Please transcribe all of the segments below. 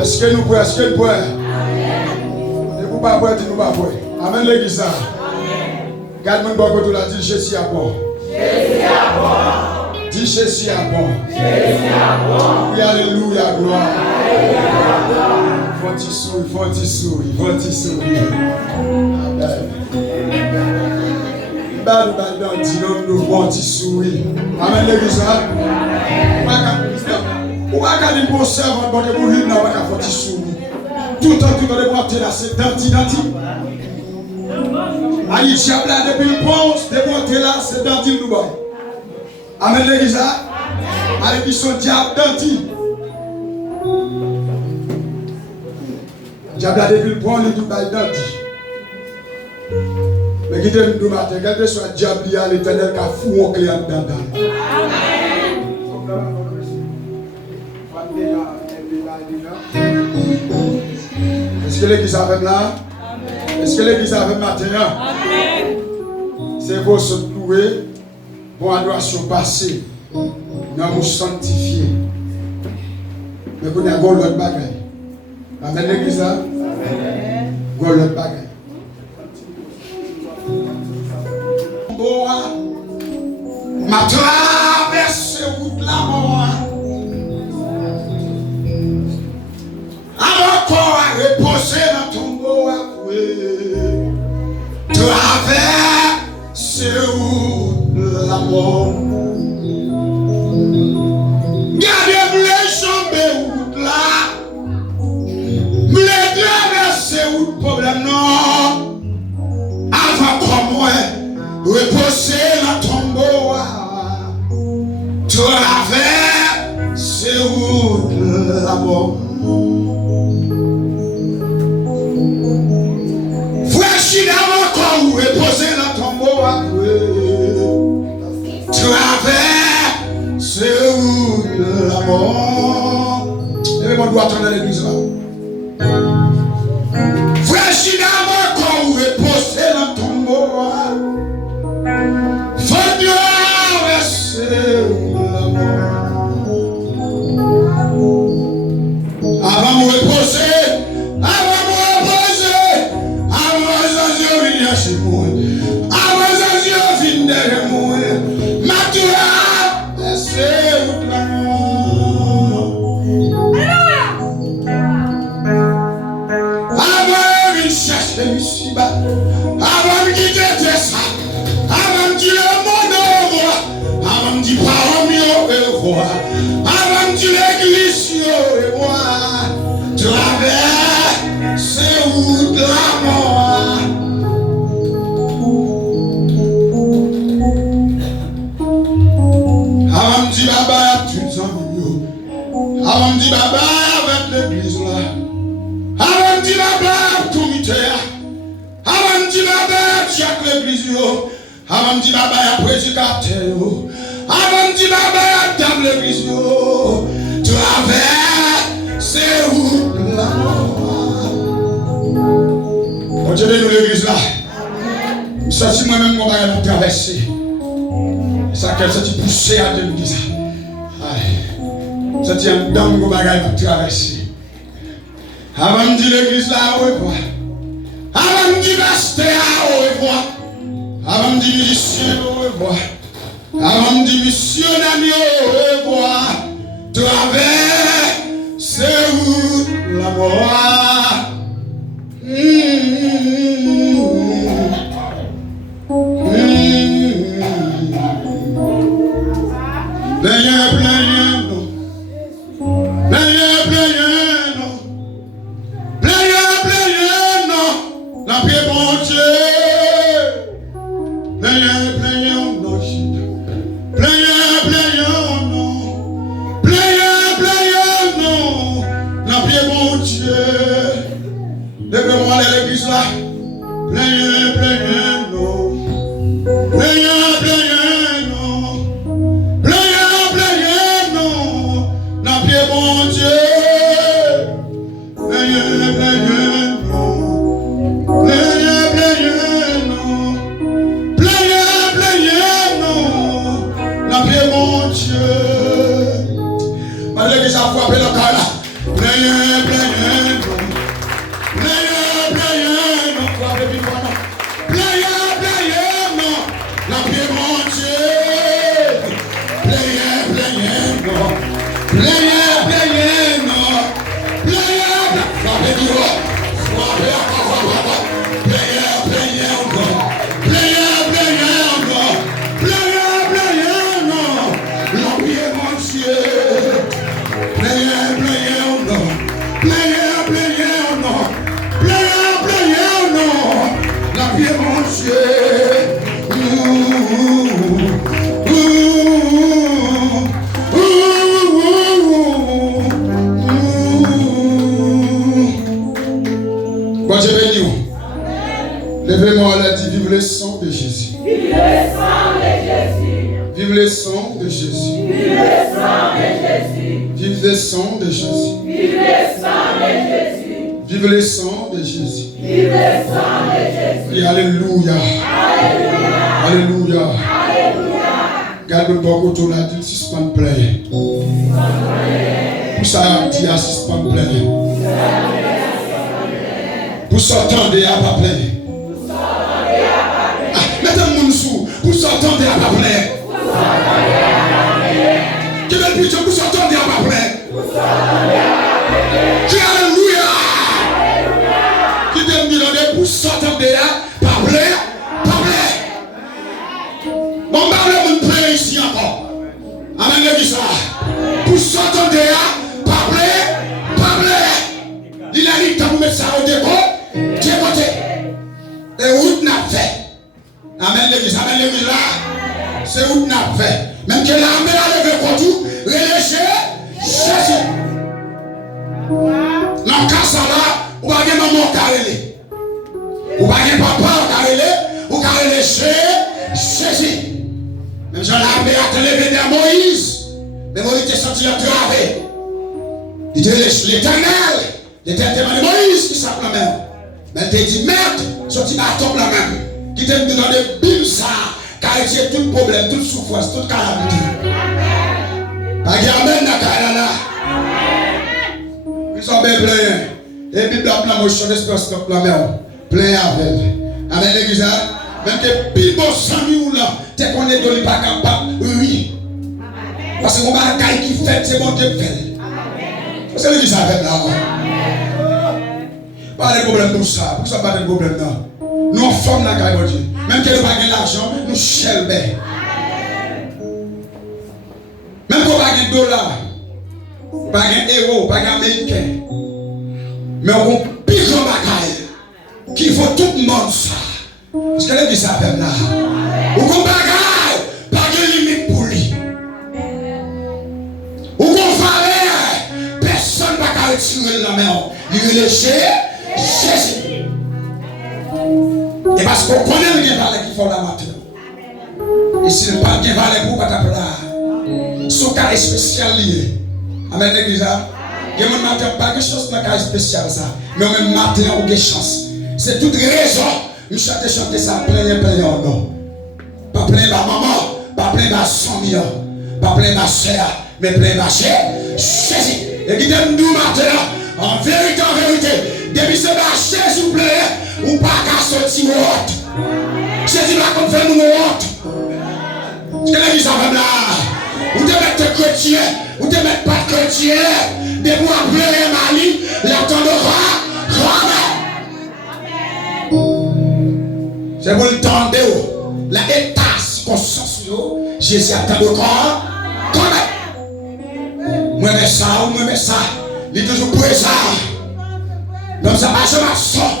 Est-ce que nous pouvons? Est-ce que nous pouvons? Ne vous pas boire, nous pas boire. Amen l'église. Garde mon bon la dit Jésus à bon. Dis Jésus à bon. Oui, alléluia, gloire. Faut-il sourire. Amen. Nous vont sourire. Amen l'église. Ou pas qu'à dire bon servant, bon de mourir, n'a pas faut sourire. Tout le temps de monter là, c'est danti. Aïe, diable depuis le pont, de monter là, c'est danti nous boy. Amen l'église. Aïe, qui sont diable danti. Diable depuis le pont, il tout bail danti. Mais qui t'aime nous matin, quel que soit diable, il y a l'éternel qui a fou au client dedans. Est-ce que l'église a fait là? Est-ce que l'église a fait maintenant? C'est pour se trouver pour adoration passée. Nous nous sanctifier. Mais vous n'avez pas l'autre bagaille. Amen l'église là? Vous n'avez l'autre bagaille. Ma traverse route la mort. Encore à reposer dans ton beau traverse route la mort. Gardez les jambes route là. Me traverser route problème non. Avant comme moi. Reposer la tombeau, traverse où la mort. Voici d'abord reposer la tombeau, traverse où la mort. Et on doit attendre l'église là. Voici d'abord reposer la tombeau. Avant de reposer route l'amour. Avant de chercher ici-bas, avant de quitter ça, avant de dire le monde au revoir, avant de dire parole mieux au revoir, avant de dire l'église au revoir, traverser route l'amour. Avant de dire baba à tous les amis, avant de dire baba avec l'église là, avant de dire baba à tout militaire, avant de dire baba à chaque l'église, avant de dire baba à prédicateur, avant de dire baba à table l'église, traverser route l'amour. On dirait nous l'église là. Ça si moi-même on va traverser. Ça qu'elle s'est poussée à l'église. Ça tient dans mon bagage à traverser. Avant de dire l'église là au revoir. Avant de dire pasteur au revoir. Avant de dire musicien au revoir. Avant de dire missionnaire au revoir. Traverser route la mort. Levez-moi là, dit vive le sang de Jésus. Vive le sang de Jésus. Vive le sang de Jésus. Vive le sang de Jésus. Vive le sang de Jésus. Vive le sang de Jésus. Vive le sang de Jésus. Vive le sang de Jésus. Et alléluia. Alléluia. Alléluia. Alléluia. Garde le bon côté, on a dit suspend play. Pour ça, on dit suspend play. Pour s'entendre à pas plein. Mettez-moi une sou. Pour s'entendre à pas plein. Qui veut dire pour s'entendre à pas plein? Qui alléluia. Qui veut dire pour s'entendre à pas plein? Pas plein. Bon, bah, on plein ici encore. Amen, l'église. Pour s'entendre à pas plein? Pas plein. Il a dit que vous mettez ça au déco. Et où n'a fait? Amen l'église là. C'est où n'a fait? Même que l'armée a levé contre tout, relâché, Jésus. Dans le cas là, ou pas de maman carrelé. Ou pas de papa carrelé, ou carrelé Jésus. Même Jean l'armée a levé vers Moïse. Mais Moïse était sorti à gravé. Il dit l'éternel. L'éternel de Moïse qui s'appelle la même. Mais il dit merde, sorti à top la même. Qui t'a dit dans des bim ça, car c'est tout problème, toute souffrance, toute calamité. Amen. Amen. Nous sommes bien pleins. Et puis la motion d'espérance de la mer. Plein avec. Amen l'église. Même que Bible 100 000 là, t'es qu'on est pas capable. Oui. Parce que mon bagaille qui fait, c'est bon Dieu qui fait. C'est lui qui savait là. Pas de problème pour ça. Pour ça, pas de problème là. Nous, on forme la caille, mon Dieu. Même qu'elle n'a pas de l'argent, nous chelbons. Même qu'on n'a pas de dollars, pas de euros, pas d'américains. Mais on pique en bagaille. Qu'il faut tout le monde ça. Parce qu'elle dit ça même là. Ou qu'on bagaille, pas de limite pour lui. Ou qu'on fallait, personne ne va retirer la main. Il est léger, Jésus. Et parce qu'on connaît les valets qui font la matin. Et s'il n'y a pas de valets pour pas t'appeler, son cas spécial lié. Amen, l'église. Il y a un matin, pas de chose dans le cas spécial ça. Mais au même matin, on a des chances. C'est toute raison. Nous chanter ça plein non. Pas plein ma maman, pas plein ma soeur, pas plein ma soeur, mais plein ma chère. Jésus. Et qui t'aime nous matin, en vérité, depuis ce marché, s'il vous plaît, ou pas qu'à sortir honte. Jésus va comme faire nous honte. Ce que l'église a fait là, ou te mettre chrétien, ou te mettre pas chrétien, de vous appeler Mali, l'attendra, c'est pour le temps de la état conscience, Jésus attend le corps, quand même. Moi, mais ça, moi, mais ça, il est toujours présent. Donc ça marche ma sang.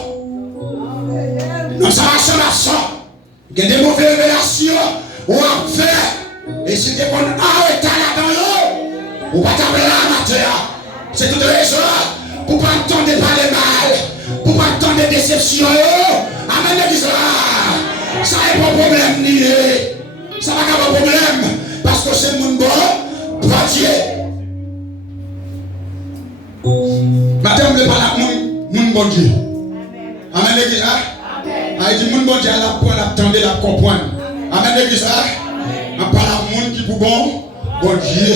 Donc ça marche ma sang. Il y a des mauvaises révélations ou à faire. Et si tu es bon, arrête là-dedans, ou pas t'appeler la matière. C'est toute raison pour pas entendre parler mal, pour pas entendre des déceptions. Amen, l'église là. Ça n'est pas problème, ni ça va pas de problème. Parce que c'est mon bon, pour Dieu. Madame ne parle pas mon bon Dieu. Amen, l'église là. Il dit mon bon Dieu, la pour l'attendre, la comprendre. Amen, l'église là. On parle à monde qui pour bon Dieu.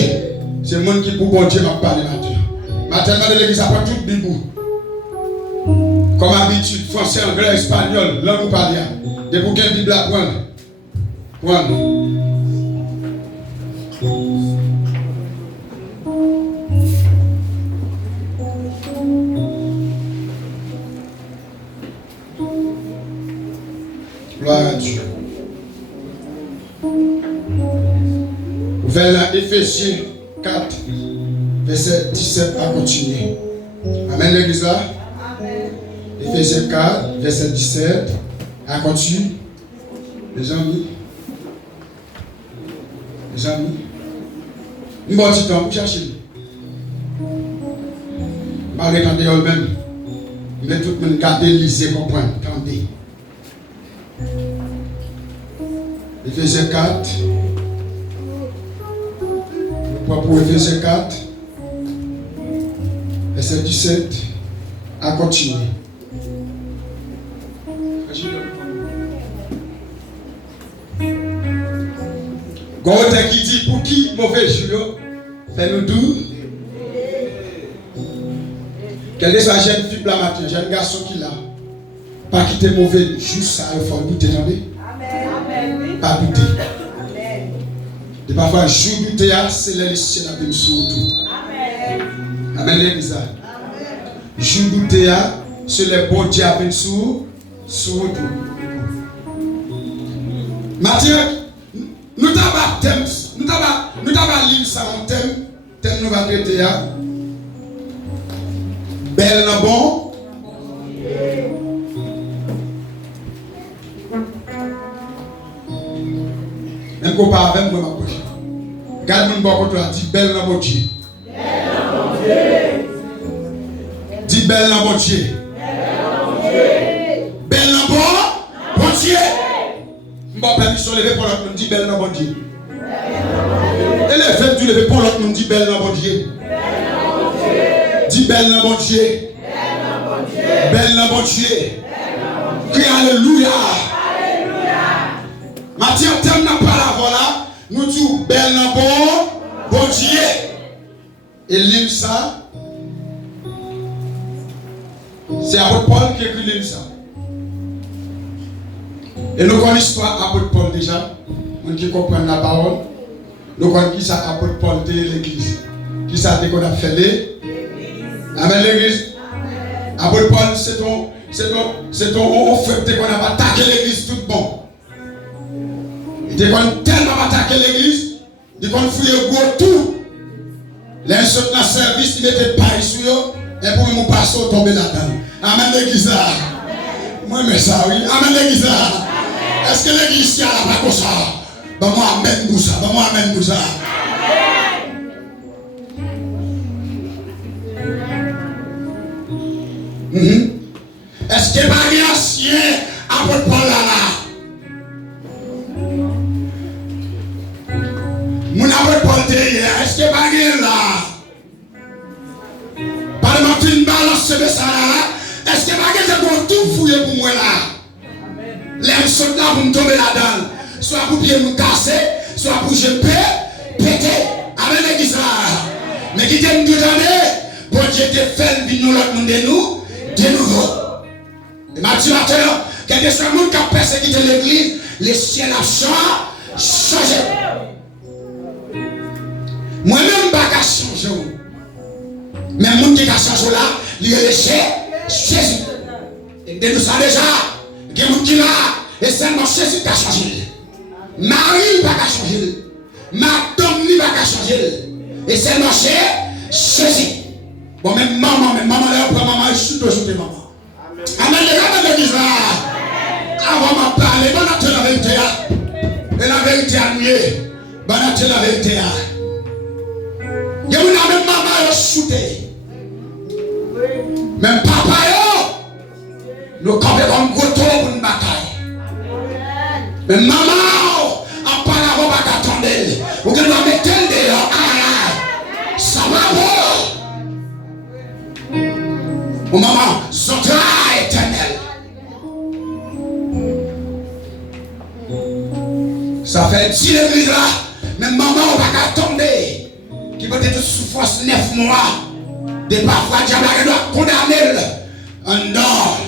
C'est le monde qui pour bon Dieu m'a parlé maintenant. Maintenant, l'église apprend tout le Bible. Comme habitude, français, anglais, espagnol, langue ou parler. De pour quelle Bible apprendre. Gloire à Dieu. Vers Éphésiens 4, verset 17 à continuer. Amen, l'église là. Éphésiens 4, verset 17 à continuer. Les amis. Nous avons du temps pour chercher. Malgré quand on même, mais tout le monde garde lisez, comprendre, attendez. Éphésiens 4. Pour Éphésiens 4, verset 17, à continuer. Goûte qui dit pour qui mauvais jour, fais-nous doux. Quel est sa jeune fille la matin, jeune garçon qui l'a, pas quitter mauvais jour, ça il faut douter, attendez. Pas douter. Et parfois, jour du théâtre, c'est les cieux qui sur tout. Amen, l'église. Jour du théâtre, c'est les bons dieux qui sur tout. Mathieu, nous t'avons thème, nous t'avons livre ça en thème nous va traiter. Belle non bon. Même qu'on parle avec moi, ma bouche. Regarde mon bon côté, dis belle dans mon Dieu. Dis belle dans mon Dieu. Belle dans mon Dieu. Je vais permission lever pour l'autre, dis belle dans mon Dieu. Et les fêtes du lever pour l'autre, dis belle dans mon Dieu. Dis belle dans mon Dieu. Belle dans mon Dieu. Crie alléluia. Matthieu, thème n'a pas la voilà. Nous disons belle n'a bon Dieu. Et l'île ça. C'est apôtre Paul qui écrit l'île ça. Et nous connaissons l'histoire apôtre Paul déjà. On qui comprend la parole. Nous connaissons qui ça apôtre Paul de l'église. Qui ça qu'on a fait l'église. Amen l'église. Apôtre Paul, c'est ton fait qu'on a attaqué l'église tout bon. Il était tellement attaqué l'église, il a fouillé gros tout. Les autres dans le service, ils mettaient paille sur eux, et pour nous passer au tomber là-dedans. Amen l'église. Moi, mais ça, oui. Amen l'église. Est-ce que l'église ici a la pas comme ça? Ben moi, amen pour ça. Ben moi, amen pour ça. Est-ce que pas un ancien apôtre Paul là? Mon apôtre Paul derrière, est-ce que pas un là? Par ma fille balance ce ça là, est-ce que pas un tout fouillé pour moi là? Les soldats pour me tomber là-dedans, soit pour pied me casser, soit pour je péter. Amen l'église là. Mais qui t'aime tout année, bon Dieu te fait le nous l'autre monde de nous, de nouveau. Et Matthieu matin, quelque soit monde qui a persécuté l'église, le ciel a changé. Moi-même pas qu'à changer. Mais le monde qui a changé là, il est Jésus. Et nous savons déjà, il y a des gens qui là, et seulement Jésus qui a changé. Marie pas qu'à changer. Madame ni pas qu'à changer. Et seulement Jésus. Bon, même maman là, pour maman, je suis toujours maman. Amen, les gars de l'église là. Avant de parler, bon, on a la vérité. Et la vérité à nous. Bon, on a la vérité. Il y a même maman qui shooté. Même papa, nous campons comme goto pour une bataille. Même maman, en parlant, on va attendre. Vous devez mettre dehors. Ça va, oh maman, Zotra éternel. Ça fait 10 l'église là, mais maman, on va pas tomber. Qui peut être souffrance 9 mois. De parfois, diable doit condamner. En dehors.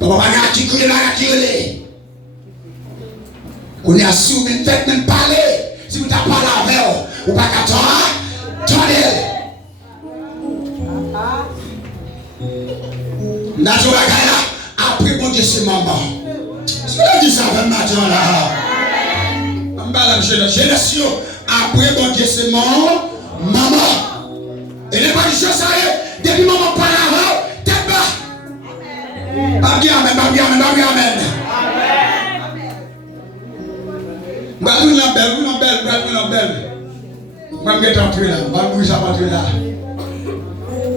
Papa, va qui crie là, qui crie. On est assis, ou même fait même parler. Si vous n'avez pas parlé avec vous, ou pas qu'attendre. Après, bon Dieu, c'est maman. C'est ce que dit ça avec matin là. Après, bon Dieu, c'est maman. Et les pas du chose, ça y est. Depuis maman parle avant, t'es bas. Amen, amen. Vous la belle. Moi, je vais entrer là. Je vais entrer là.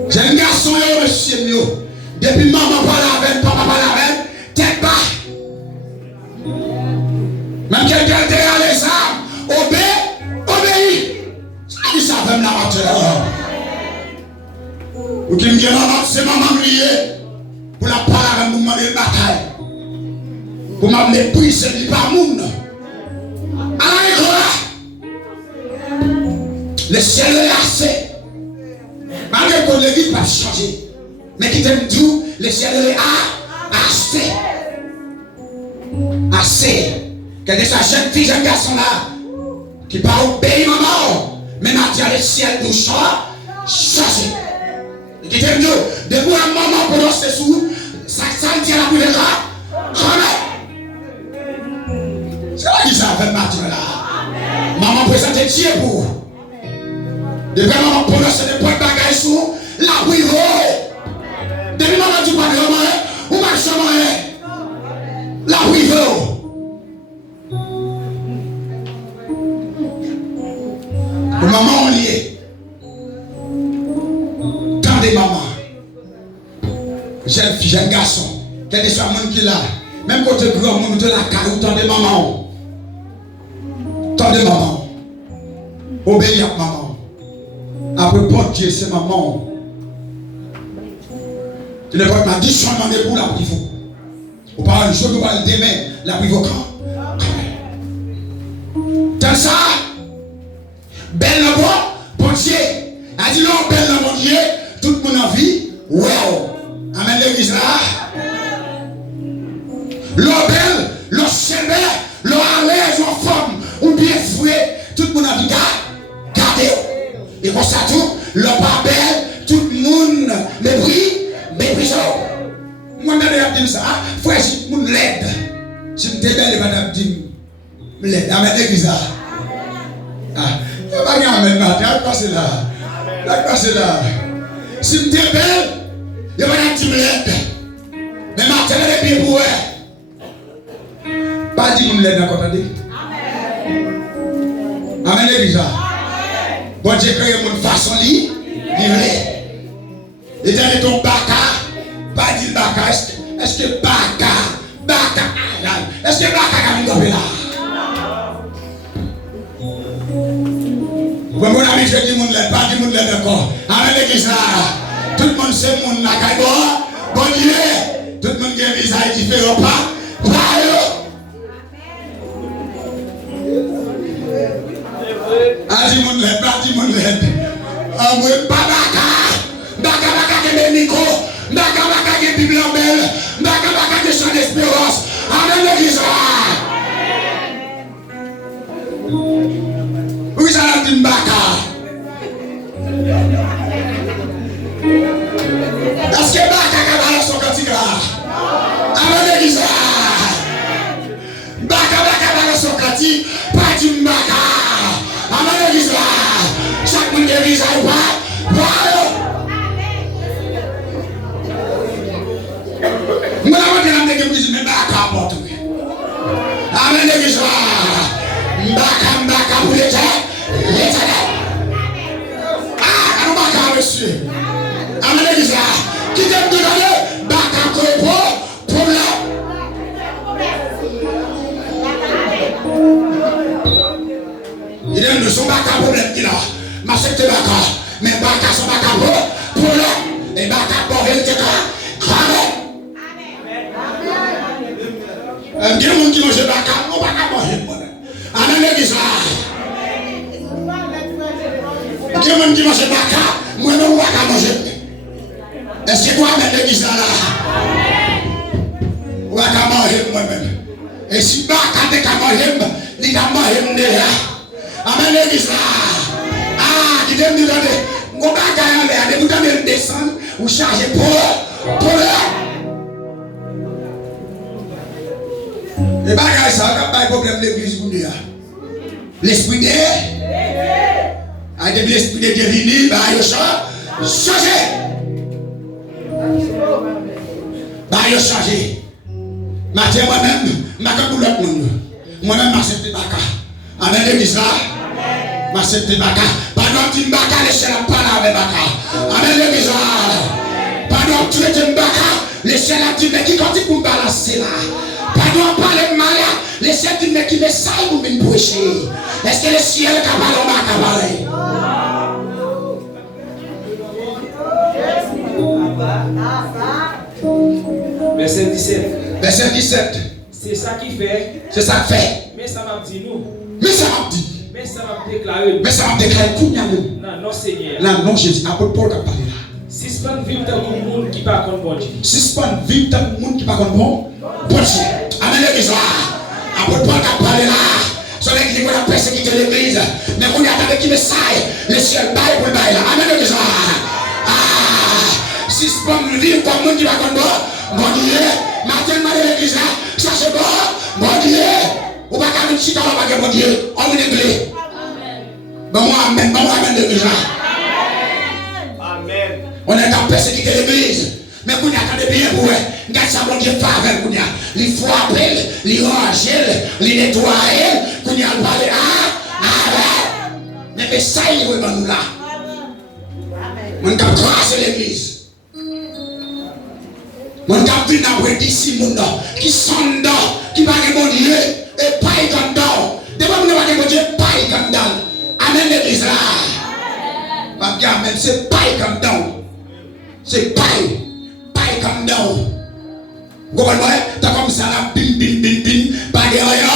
J'ai un garçon, monsieur mieux. Depuis maman parle avec, papa parle avec, tête bas. Même quelqu'un derrière les armes, obéit. Ça dit ça même la matin. Ou qui me dit maman, c'est maman liée. Pour la parler avec moi, demander une bataille. Pour m'amener pris, c'est pas moun. Le ciel est assez. Malgré que l'église va changer. Mais qui t'aime tout, le ciel est assez. Assez. Quelle est sa jeune fille, jeune garçon là, qui va obéir maman. Mais maintenant, le ciel nous change. Qui t'aime tout, de vous la maman pour danser sous, ça tient la boule de gras. C'est là qui ça fait matin là. Maman présente Dieu pour vous. Depuis maman prononce des points de bagaille sous la prière. Depuis maman dit pas de maman, ou pas de chemin. La prière. Pour maman on y est. Tendez maman. Jeune fille, jeune garçon. Quel que soit le monde qui est là. Même quand tu es grand, monde de la carrière, tendez maman. Tendez maman. Obéis à maman. Après, bon Dieu, c'est maman. Tu ne peux pas dire changement de pour la prière. Ou pas un jour, nous allons demain, la prière quand. T'as ça? Belle la voix, bon Dieu. A dit non, belle la bon Dieu, toute mon envie. Wow. Amen l'église là. L'eau belle, l'eau sévère, l'eau à l'aise en forme, ou bien Et comme ça tout, le papel, tout le monde méprise. Moi, je dis ça, frère, si je l'aide, si je suis belle, je vais l'aide. Amen, l'église. Ah, il n'y a pas de amen, il y a passer là. Si je suis belle, je vais l'aide. Mais maintenant, je vais pour elle. Pas dire que je l'aide, amen. Amen, l'église. Bon Dieu crée une façon libre. Et dans ton baka, pas dire baka, est-ce que baka, est-ce que baka a mis là? Vous mon ami, je dis mon l'aide, pas dire mon l'aide encore. Amen l'église. Tout le monde sait mon la caille. Bon Dieu, tout le monde qui a un visage différent, pas. Adi mon l'aide, pas dire mon l'aide. Moi, pas baka qui est Nico, baka qui est Bible en belle, baka qui est chant d'espérance. Amen l'église. Oui, ça l'a dit baka. Est-ce que baka a balancé son cantique là? Amen l'église. Baka balancé son cantique, pas dit baka. Amen l'église. Chaque monde qui vise à voir. Moi, je vais vous dire que je vais vous dire. Amen, l'église. Mbaka pour l'éternel. Ah, mbaka, monsieur. Amen, l'église. Qui t'aime de donner? Mbaka pour il aime de son mbaka problème qu'il a. Ma secte mbaka. Mais mbaka son mbaka pour l'homme. Et mbaka pour l'éternel. Amen. Il y a des gens qui mangent baka, on va pas manger. Amen l'église. Il y a des gens qui mangent baka, moi non on va pas manger. Est-ce que toi amen l'église là? On va pas manger moi-même. Et si baka te ka manger, il va manger déjà. Amen l'église là. Ah, qui t'aime dire on va pas aller, vous allez descendre ou charger pour là. Et bagaille ça, on n'a pas de problème de l'église pour nous. L'esprit de l'esprit de Dieu, bah il changer. Bah il changer. Matin moi-même, ma pour l'autre monde. Moi-même m'accepte baka. Amen l'église là. M'accepte baka. Pendant que tu baka, laissez la parole avec baka. Amen l'église là. Pendant que tu es baka, laissez la dire mais qui continue pour balancer là. Pardon, parler de malade, les ciels disent mais qui me saille pour me prêcher. Est-ce que le ciel est capable de parler? Verset 17. Verset 17. C'est ça qui fait. C'est ça qui fait. Mais ça m'a dit nous. Mais ça m'a dit. Mais ça m'a déclaré. Mais ça m'a déclaré. Non, non Seigneur. Là, non Jésus. Apôtre Paul a parlé là. Suspend vivre dans le monde qui pas contre bon Dieu. Suspend vivre dans le monde qui pas contre bon Dieu. Amen l'église là. Apôtre Paul a parlé là. Sur l'église qui a persécuté l'église. Mais on y attendait qui me saille. Le ciel baille pour le baille là. Amen l'église là. Ah. Suspend vivre dans le monde qui pas contre bon Dieu. Maintenant l'église là. Ça c'est bon Dieu. Ou pas qu'à une chita ou pas qu'à bon Dieu. On est l'église. Bon moi amen l'église là. On est en persécuté l'église. Mais qu'on y attendait bien pour eux. Regarde ça, bon Dieu, faveur qu'on y a. Les frapper, les ranger, les nettoyer, qu'on y a parlé. Ah, mais ça, il va nous là. On a grâce l'église. On a vu dans d'ici, qui sont dedans, qui va bon Dieu, et pas y dedans. Devant nous, bon Dieu, pas y dedans. Amen l'église là. Amen, c'est pas y dedans. C'est paille comme nous. Gouverneur, t'as comme ça là, bim, pas de rien,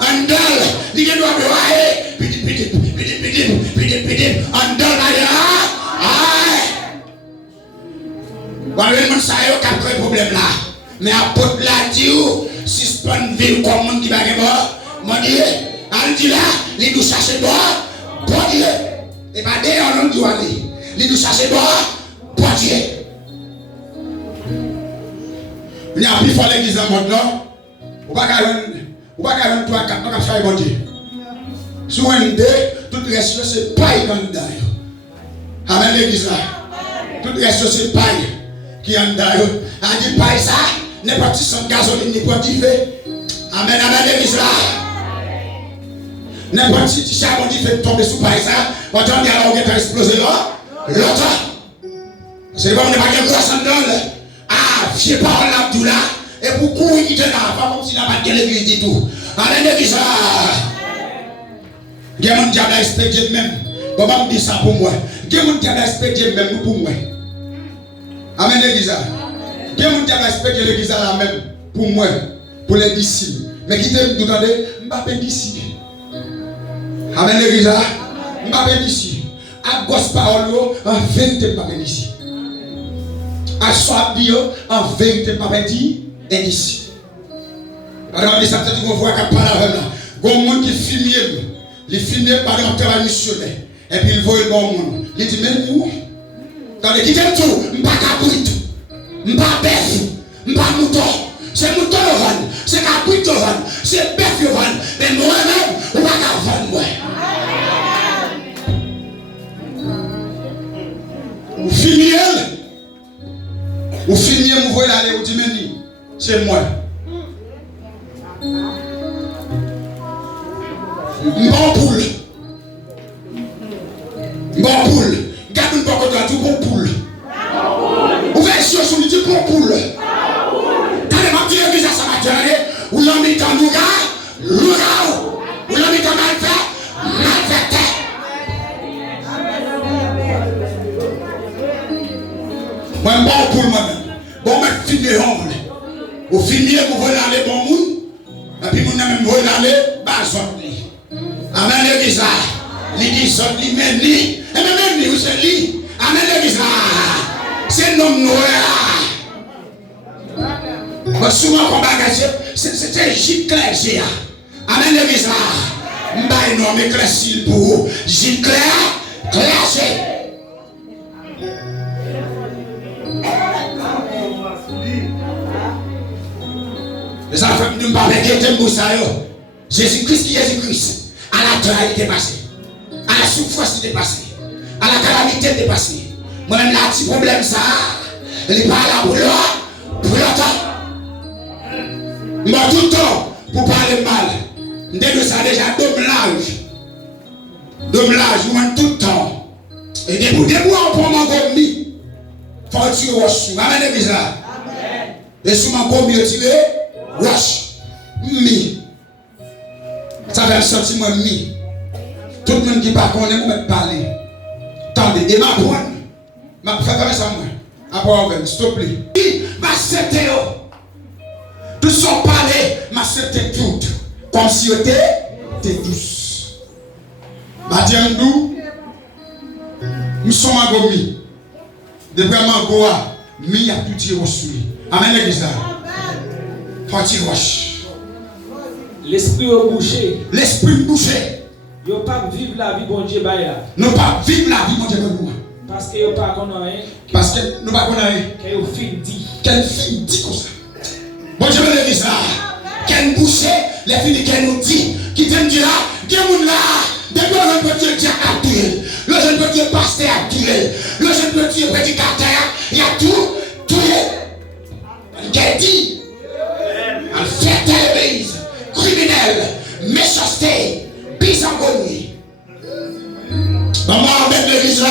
un dol, il doit voir, pidi, un dol, voilà, le ça y a aucun problème là. Mais apôtre là, dit suspend ville comme monde qui va gagner, mon Dieu, on dit là, il nous cherche bon Dieu. Et pas d'ailleurs, on doit aller. Il nous cherche bon Dieu. Il y a plus fort l'église dans le monde là. Ou pas qu'à 3, 4 ans, on faire bon Dieu. Sur un dé, tout le reste, c'est paille dans le daï. Amen l'église là. Tout le reste, c'est paille qui est en daï. A dit paille ça, n'importe qui sans gasoline, n'importe qui fait. Amen, amen l'église là. N'importe qui charbon qui fait tomber sous paille ça, on dit alors on va exploser là. L'autre, c'est bon, on n'est pas qu'un gros sandal. Ah, je parle là, et pour courir qui te n'a pas comme si n'a pas de l'église du tout. Amen l'église là. Il y a mon diable à expédier même. Comment me dit ça pour moi? Il y a mon diable à expédier même pour moi. Amen l'église. Il y a mon diable à expédier l'église là même pour moi, pour les disciples. Mais qui t'aime tout demander, Mbappé d'ici. Amen l'église. Mbappé d'ici. À gauche parole, en vérité, Mbappé d'ici. À soit dit, en vérité, Mbappé dit, et d'ici. Alors, on dit ça, peut-être qu'on voit qu'à parler avec là. Il y a un monde qui filme. Il filme par un travail missionnaire. Et puis il voit le bon monde. Il dit, mais nous, attendez, qui t'aime tout? Je ne suis pas cabrit. Je ne suis pas bœuf. Je ne suis pas mouton. C'est mouton le run. C'est cabrit le run. C'est bœuf le run. Mais moi-même, je ne suis pas vendre moi. Vous filmez, vous voyez aller, vous dites, mais c'est moi. Bon poule. Bon poule. Garde une pomme de tout bon poule. Ouvrez sur son petit bon poule. Quand les mamans disent ça m'a dit, ou l'on met en nougat, ou l'on met en mal fait. Moi, bon poule moi-même. Bon, mais finir honte. Au finir, vous voyez aller bon monde. Et puis, vous n'avez même voyez aller bas sorti. Amen l'église. L'église sorti, mais ni. Et même ni, vous c'est li. Amen l'église. C'est nom noir. Moi, souvent, quand c'est Gilles Claire. Amen l'église. M'baye non, mais classique pour vous. Gilles Claire, classé. Les enfants ne parlent pas de Jésus-Christ qui est Jésus-Christ. À la terre il est passé. À la souffrance il est passé. À la calamité il est passé. Moi-même là, petit problème ça. Il n'est pas là pour longtemps. Moi tout le temps, pour parler mal. Dès ça déjà dommage, moi tout le temps. Et debout, on prend mon gomme. Faut tirer au chou. Amen l'église là. Et sous mon gomme, il tire. Rush, mi. Ça fait un sentiment mi. Tout le monde qui parle, on aime me parler. Attendez, et ma prendre. Ma fait comme ça, moi. Après, s'il te plaît. Ma c'était, tout son parler, ma c'était tout. Comme si était douce. Ma diane nous, nous sommes en gomi. Depuis ma goa, mi a tout tiré au souris. Amen l'église là. L'esprit est bouché. L'esprit bouché. Yo pas vivre la vie bon Dieu baïa. Nous pas vivre la vie bon Dieu nous. Parce que yo pas connaît rien. Parce que nous pas connaît rien. Que yo fin dit. Quel fin dit comme ça. Bon Dieu me dit ça. Quel bouché les filles qu'elle nous dit qui te dit là, qui moun là, depuis le jeune petit Dieu a tué. Le jeune petit pasteur a tué. Le jeune petit prédicateur, il a tout tué. Qu'elle dit en fait l'église, criminel, méchanceté, bisangonie. Maman, avec l'église là.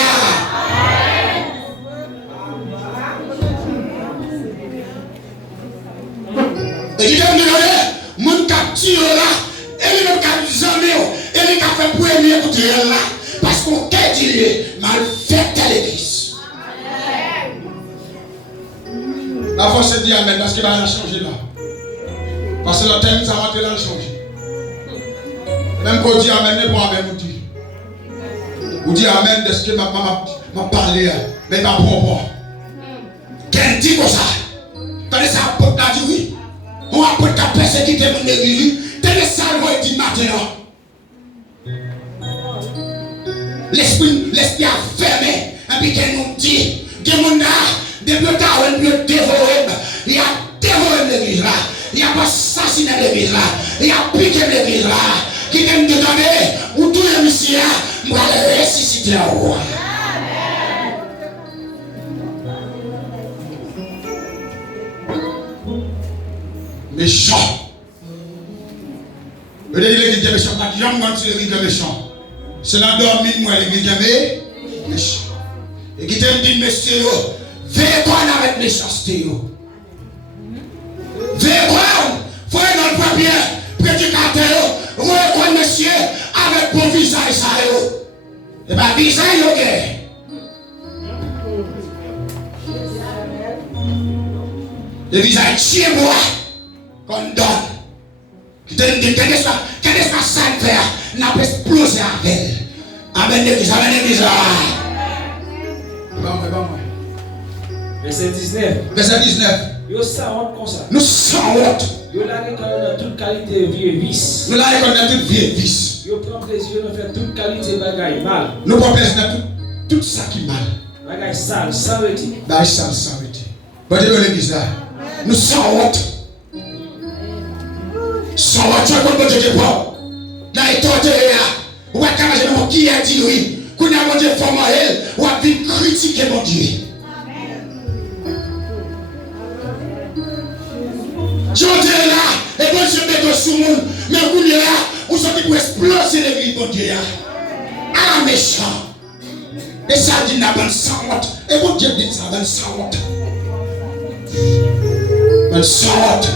Et il a demandé, mon capture là, et il a jamais, et il a fait premier côté là, parce qu'on qu'a dit, mal fait à l'église. La force se dit amen, parce qu'il va rien changer là. Parce que le thème, ça va te la changer. Même quand on dit amen, n'est pas amen, vous dit. Vous dites amen de ce que ma maman m'a parlé, mais pas pour. Quel dit comme ça? Tenez ça, pour la dit oui. On va pour ta persécuter mon église. Tenez ça, le dit matin. L'esprit a fermé. Et puis qu'elle nous dit, que mon depuis le temps où il a dévoré, il a dévoré l'église là. Il a assassiné l'église là. Il a piqué l'église là. Qui vient de donner, ou tout le Messie, on va le ressusciter à vous. Méchant. Vous dites l'église est méchant, pas que j'aime quand l'église est méchant. C'est l'endormi, moi, l'église est méchant. Et qui t'aime dit, monsieur, veillez quoi avec méchanceté. Veillez quoi, faut aller dans le papier, prédicateur, voyez quoi, monsieur, avec bon visage, ça, et bien, visage, ok. Le visage, tiens moi, qu'on donne. Qui t'aime dit, qu'est-ce que ça faire, n'a pas explosé avec elle. Amen, l'église, là. Verset 19. Verset 19. Yo ça honte comme ça. Nous sommes honte. Yo là dans toute qualité vie et vice. Nous là dans toute vie et vice. Yo prend plaisir dans faire toute qualité bagaille mal. Nous prend plaisir dans tout ça qui mal. Bagaille sale, sans reti. Bagaille sale, sans reti. Bon Dieu l'église là. Nous sommes honte. Sans honte, tu as bon Dieu qui prend. Dans les tortures là. Ou à quand qui a dit oui. Qu'on a mon Dieu formé elle, ou a pu critiquer mon Dieu. Je dis là, et bon Dieu met sur le monde, mais vous là, vous sortez pour exploser l'église, mon Dieu. À la méchant. Et ça dit n'a pas sans honte. Et bon Dieu dit ça, dans sans honte. Dans sans honte.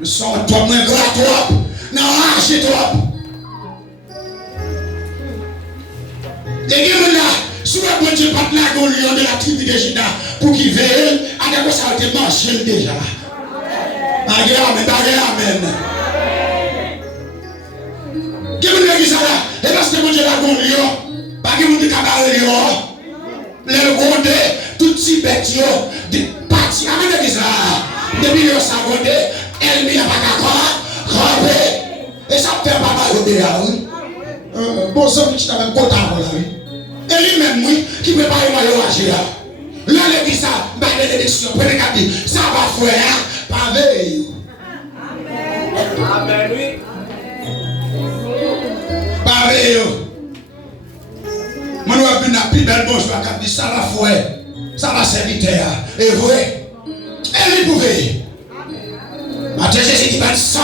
Le sang honte, toi, moins gras, toi. Non, arrache, toi. Et bien là, si vous avez Dieu pas là, lion de la tribu de Juda, pour qu'il veille, à quoi ça a été marché déjà. Amen, amen. Qui vous dit ça là? Et parce que mon Dieu l'a bon lion, pas que vous dites cabaret lion, le gonde, tout petit bête yo, des parties, amen l'église là. Depuis le savonné, elle n'y a pas qu'à ramper. Et ça fait pas mal au dehors, oui. Bon sang, qui t'a même content pour la vie. Et lui-même, oui, qui prépare le maillot à gérer. Là, l'église, ça, bah, l'élection, prenez qu'à dire, ça va faire, pas veille. Amen, oui. Pas veille. Moi, nous avons une plus belle bonjour à dire, ça va faire, ça va servir. Et vrai. Et lui, pouvez. Ma Dieu, Jésus dit, ben, ça